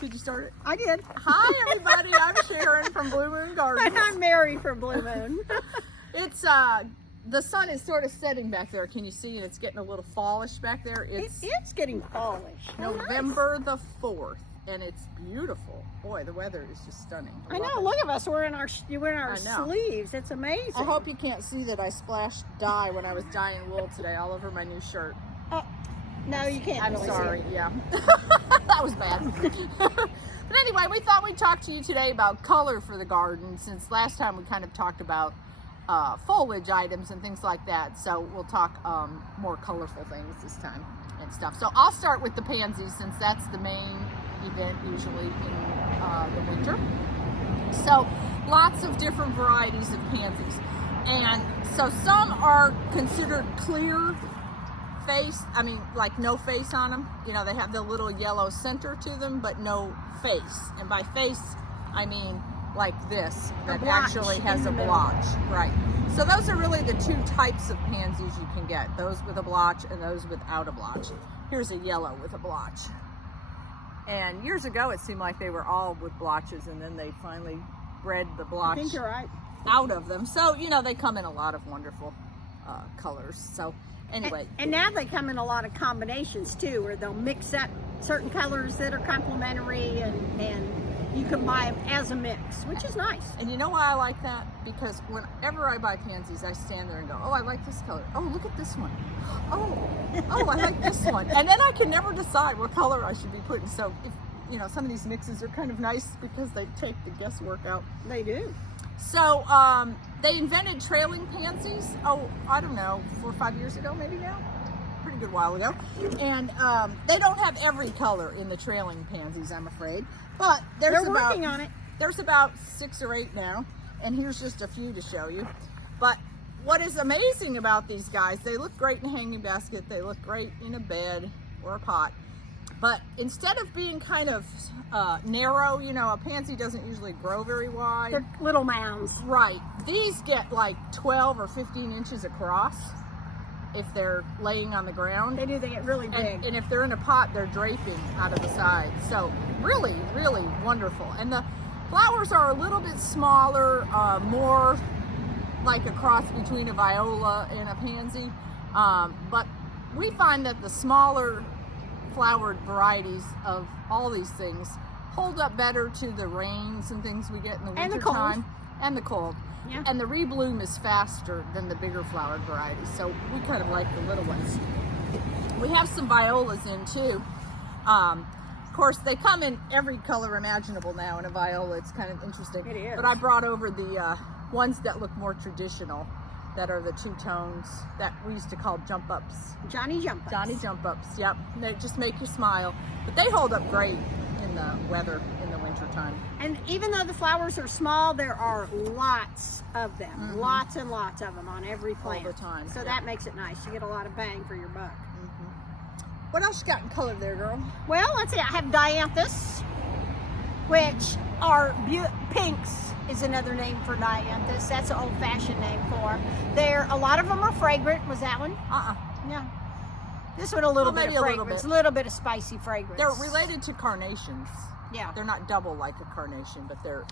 Did you start it? I did. Hi, everybody. I'm Sharon from Blue Moon Gardens. And I'm Mary from Blue Moon. It's the sun is sort of setting back there. Can you see? And it's getting a little fallish back there. It's It's getting fallish. November the 4th, and it's beautiful. Boy, the weather is just stunning. I love know. it. Look at us. We're in our I know. sleeves. It's amazing. I hope you can't see that I splashed dye when I was dyeing wool today all over my new shirt. No, you can't. I'm really see sorry. it. Yeah, that was bad. But anyway, we thought we'd talk to you today about color for the garden, since last time we kind of talked about foliage items and things like that. So we'll talk more colorful things this time and stuff. So I'll start with the pansies, since that's the main event usually in the winter. So lots of different varieties of pansies, and so some are considered clear face, like no face on them. You know, they have the little yellow center to them, but no face. And by face, I mean like this, that actually has a blotch. Right. So those are really the two types of pansies you can get, those with a blotch and those without a blotch. Here's a yellow with a blotch. And years ago, it seemed like they were all with blotches, and then they finally bred the blotch I think you're right. out of them. So, you know, they come in a lot of wonderful colors. So anyway. And now they come in a lot of combinations too, where they'll mix up certain colors that are complementary, and you can buy them as a mix, which is nice. And you know why I like that? Because whenever I buy pansies, I stand there and go, oh, I like this color. Oh, look at this one. Oh, I like this one. And then I can never decide what color I should be putting. So, if you know, some of these mixes are kind of nice because they take the guesswork out. They do. So, they invented trailing pansies, I don't know, 4 or 5 years ago, maybe now? Pretty good while ago. And they don't have every color in the trailing pansies, I'm afraid. But They're working on it. There's about 6 or 8 now, and here's just a few to show you. But what is amazing about these guys, they look great in a hanging basket, they look great in a bed or a pot. But instead of being kind of narrow, you know, a pansy doesn't usually grow very wide. They're little mounds. Right. These get like 12 or 15 inches across if they're laying on the ground. They do. They get really big. And if they're in a pot, they're draping out of the sides. So really, really wonderful. And the flowers are a little bit smaller, more like a cross between a viola and a pansy. But we find that the smaller flowered varieties of all these things hold up better to the rains and things we get in the And the winter cold. time. And the cold. Yeah. And the rebloom is faster than the bigger flowered varieties. So we kind of like the little ones. We have some violas in too. Of course, they come in every color imaginable now in a viola. It's kind of interesting. It is. But I brought over the ones that look more traditional, that are the two tones that we used to call jump ups. Johnny Jump Ups. Johnny jump ups, yep. They just make you smile. But they hold up great in the weather in the winter time. And even though the flowers are small, there are lots of them. Mm-hmm. Lots and lots of them on every plant. All the time, So yeah. that makes it nice. You get a lot of bang for your buck. What else you got in color there, girl? Well, let's see. I have dianthus, which are pinks is another name for dianthus. That's an old-fashioned name for them. A lot of them are fragrant. Was that one? Yeah. This one a little bit maybe of a little fragrance. bit. A little bit of spicy fragrance. They're related to carnations. Yeah. They're not double like a carnation, but they're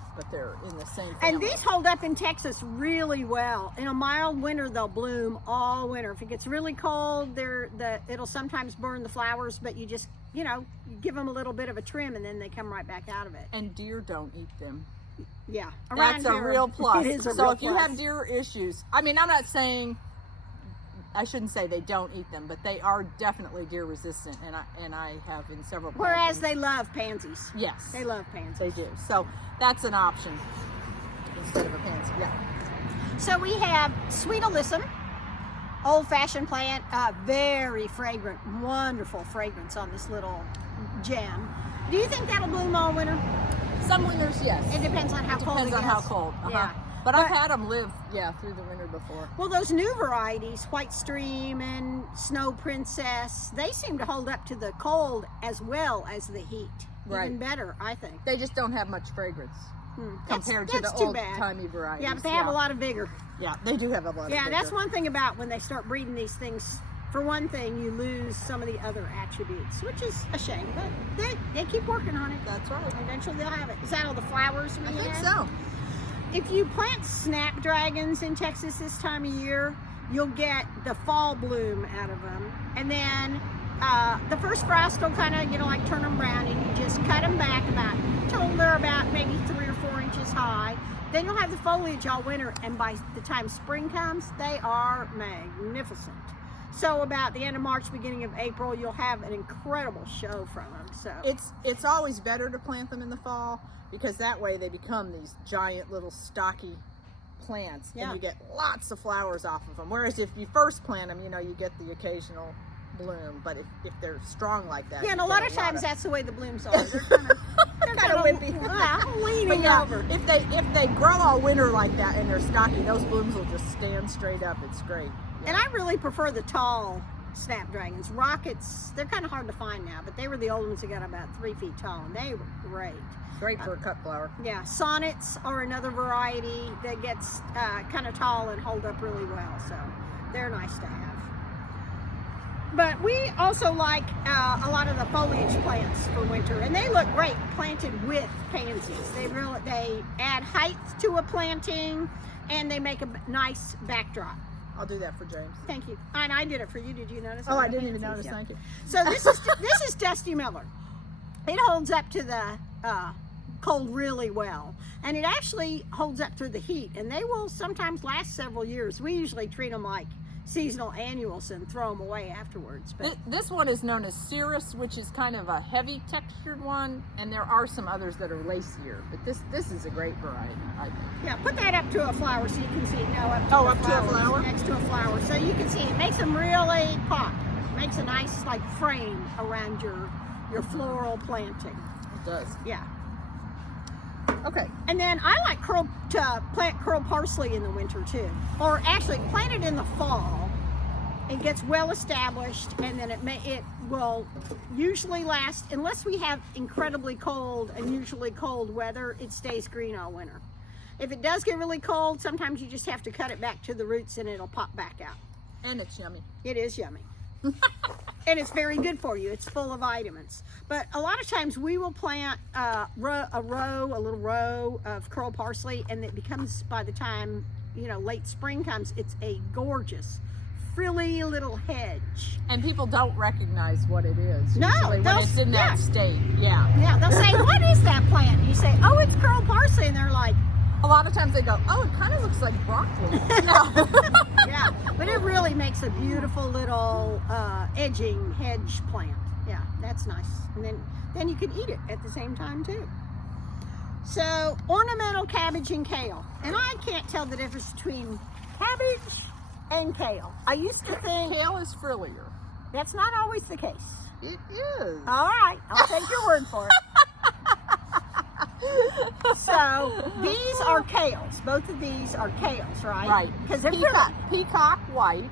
in the same family. And these hold up in Texas really well. In a mild winter, they'll bloom all winter. If it gets really cold, it'll sometimes burn the flowers, but you just, you give them a little bit of a trim, and then they come right back out of it. And deer don't eat them. Yeah. That's a real plus. It is a so real if you plus. have deer issues, I'm not saying, I shouldn't say they don't eat them, but they are definitely deer resistant, and I have in several Whereas plantings. they love pansies. Yes. They love pansies. They do. So that's an option instead of a pansy. Yeah. So we have sweet alyssum, old-fashioned plant, very fragrant, wonderful fragrance on this little gem. Do you think that'll bloom all winter? Some winters, yes. It depends on how cold it Depends on gets. how cold. Yeah. But I've had them live, through the winter before. Well, those new varieties, White Stream and Snow Princess, they seem to hold up to the cold as well as the heat. Right. Even better, I think. They just don't have much fragrance compared to That's the too old-timey varieties. Yeah, but they have a lot of vigor. Yeah, they do have a lot of vigor. Yeah, that's one thing about when they start breeding these things for one thing, you lose some of the other attributes, which is a shame, but they keep working on it. That's right. Eventually they'll have it. Is that all the flowers we I think had? so. If you plant snapdragons in Texas this time of year, you'll get the fall bloom out of them. And then the first frost will kind of, like turn them brown, and you just cut them back till they're about maybe 3 or 4 inches high. Then you'll have the foliage all winter, and by the time spring comes, they are magnificent. So about the end of March, beginning of April, you'll have an incredible show from them. So It's always better to plant them in the fall, because that way they become these giant little stocky plants, Yeah. and you get lots of flowers off of them. Whereas if you first plant them, you get the occasional bloom. But if they're strong like that, yeah, and you a lot get of times of, that's the way the blooms are. They're kind of wimpy. leaning But yeah, over. if they grow all winter like that and they're stocky, those blooms will just stand straight up. It's great. Yeah. And I really prefer the tall snapdragons. Rockets, they're kind of hard to find now, but they were the old ones that got about 3 feet tall, and they were great. Great for a cut flower. Yeah, sonnets are another variety that gets kind of tall and hold up really well, so they're nice to have. But we also like a lot of the foliage plants for winter, and they look great planted with pansies. They add height to a planting, and they make a nice backdrop. I'll do that for James. Thank you. And I did it for you. Did you notice? Oh, I didn't even notice. Yeah. Thank you. So this is Dusty Miller. It holds up to the cold really well, and it actually holds up through the heat. And they will sometimes last several years. We usually treat them like seasonal annuals and throw them away afterwards. But This one is known as Cirrus, which is kind of a heavy textured one, and there are some others that are lacier. But this is a great variety, I think. yeah, put that up to a flower so you can see it. No, up to Oh, a up to a flower? Next to a flower, so you can see it makes them really pop. Makes a nice frame around your floral planting. It does. Yeah. Okay. And then I like to plant curl parsley in the winter too, or actually plant it in the fall. It gets well established, and then it will usually last, unless we have incredibly cold, unusually cold weather. It stays green all winter. If it does get really cold, sometimes you just have to cut it back to the roots, and it'll pop back out. And it's yummy. It is yummy. And it's very good for you. It's full of vitamins. But a lot of times we will plant a little row of curl parsley, and it becomes, by the time late spring comes, it's a gorgeous, frilly little hedge. And people don't recognize what it is. No, usually when it's in that state. Yeah. Yeah, they'll say, "What is that plant?" And you say, "Oh, it's curl parsley," and they're like, A lot of times they go, "Oh, it kind of looks like broccoli." Yeah. "Yeah," but it really makes a beautiful little edging hedge plant. Yeah, that's nice. And then you can eat it at the same time too. So ornamental cabbage and kale, and I can't tell the difference between cabbage and kale. I used to think Kale is frillier. that's not always the case. It is. All right, I'll take your word for it. So these are kales. Both of these are kales, right? Right. Because they're Peacock white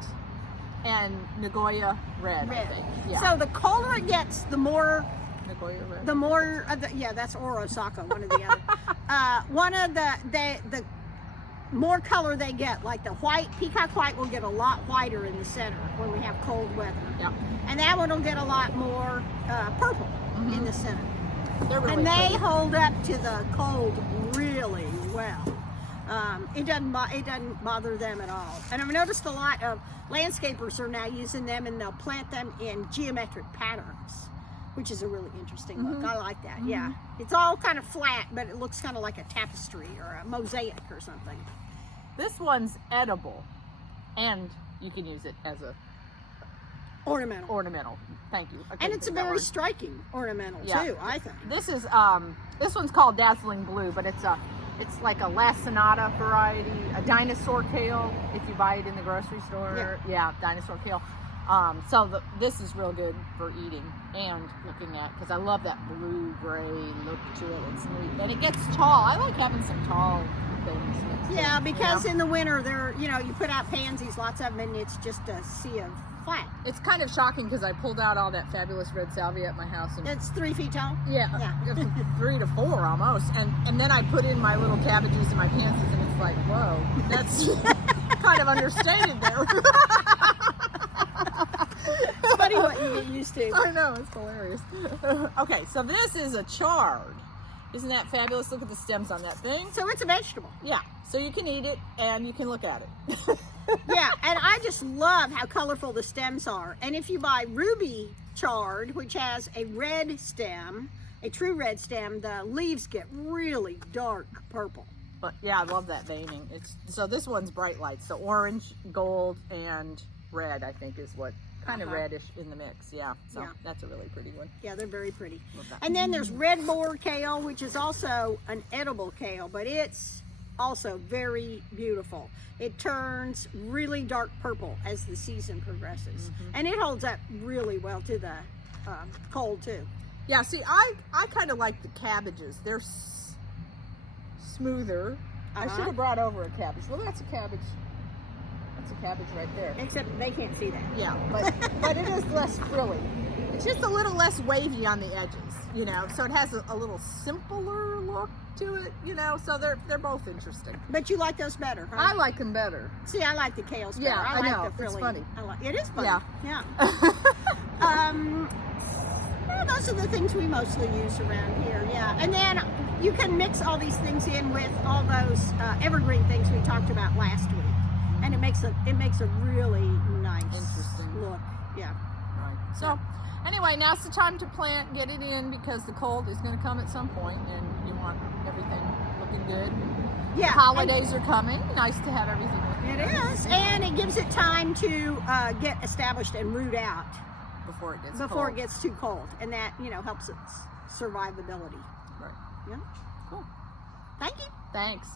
and Nagoya red, I red. think. Yeah. So the colder it gets, the more Nagoya red. that's Orosaka, one of the other. One of the more color they get, like the white, peacock white will get a lot whiter in the center when we have cold weather. Yeah. And that one will get a lot more purple in the center. They're really And they pretty. hold up to the cold really well. It doesn't bother them at all. And I've noticed a lot of landscapers are now using them, and they'll plant them in geometric patterns, which is a really interesting look. I like that. Yeah, it's all kind of flat, but it looks kind of like a tapestry or a mosaic or something. This one's edible, and you can use it as a Ornamental. Thank you. I And couldn't it's a think of that very word. striking ornamental Yeah. too, I think. This one's called Dazzling Blue, but it's like a lacinato variety, a dinosaur kale if you buy it in the grocery store. Yeah, dinosaur kale. This is real good for eating and looking at, because I love that blue-gray look to it. It's neat. And it gets tall. I like having some tall things mixed in, Yeah, because you know? in the winter, you put out pansies, lots of them, and it's just a sea of flat. It's kind of shocking because I pulled out all that fabulous red salvia at my house. And It's 3 feet tall. yeah, Yeah. 3 to 4 almost. And then I put in my little cabbages and my pansies, and it's like, whoa, that's kind of understated there. get used to. I know, it's hilarious. Okay, so this is a chard. Isn't that fabulous? Look at the stems on that thing. So it's a vegetable. Yeah, so you can eat it and you can look at it. Yeah, and I just love how colorful the stems are. And if you buy ruby chard, which has a red stem, a true red stem, the leaves get really dark purple. But yeah, I love that veining. So this one's bright lights. So orange, gold, and red, I think, is what kind of reddish in the mix. Yeah, so Yeah. that's a really pretty one. Yeah, they're very pretty. Love that. And then there's red boar kale, which is also an edible kale, but it's also very beautiful. It turns really dark purple as the season progresses. And it holds up really well to the cold too. Yeah, see, I kind of like the cabbages. They're smoother. I should have brought over a cabbage. Well, that's a cabbage. That's a cabbage right there. Except they can't see that. Yeah, but it is less frilly. It's just a little less wavy on the edges, you know. So it has a little simpler look to it, you know. So they're both interesting. But you like those better, huh? I like them better. See, I like the kales better. Yeah, I like know. the It's frilly. funny. It is funny. Yeah. Yeah. Yeah, those are the things we mostly use around here. Yeah, and then you can mix all these things in with all those evergreen things we talked about last week, and it makes a really nice, Interesting look. Yeah. Right. So anyway, now's the time to plant, get it in, because the cold is going to come at some point, and you want everything looking good. Yeah. The holidays are coming. Nice to have everything looking It good is, and it gives it time to get established and root out before it gets before cold. it gets too cold, and that helps its survivability. Right. Yeah. Cool. Thank you. Thanks.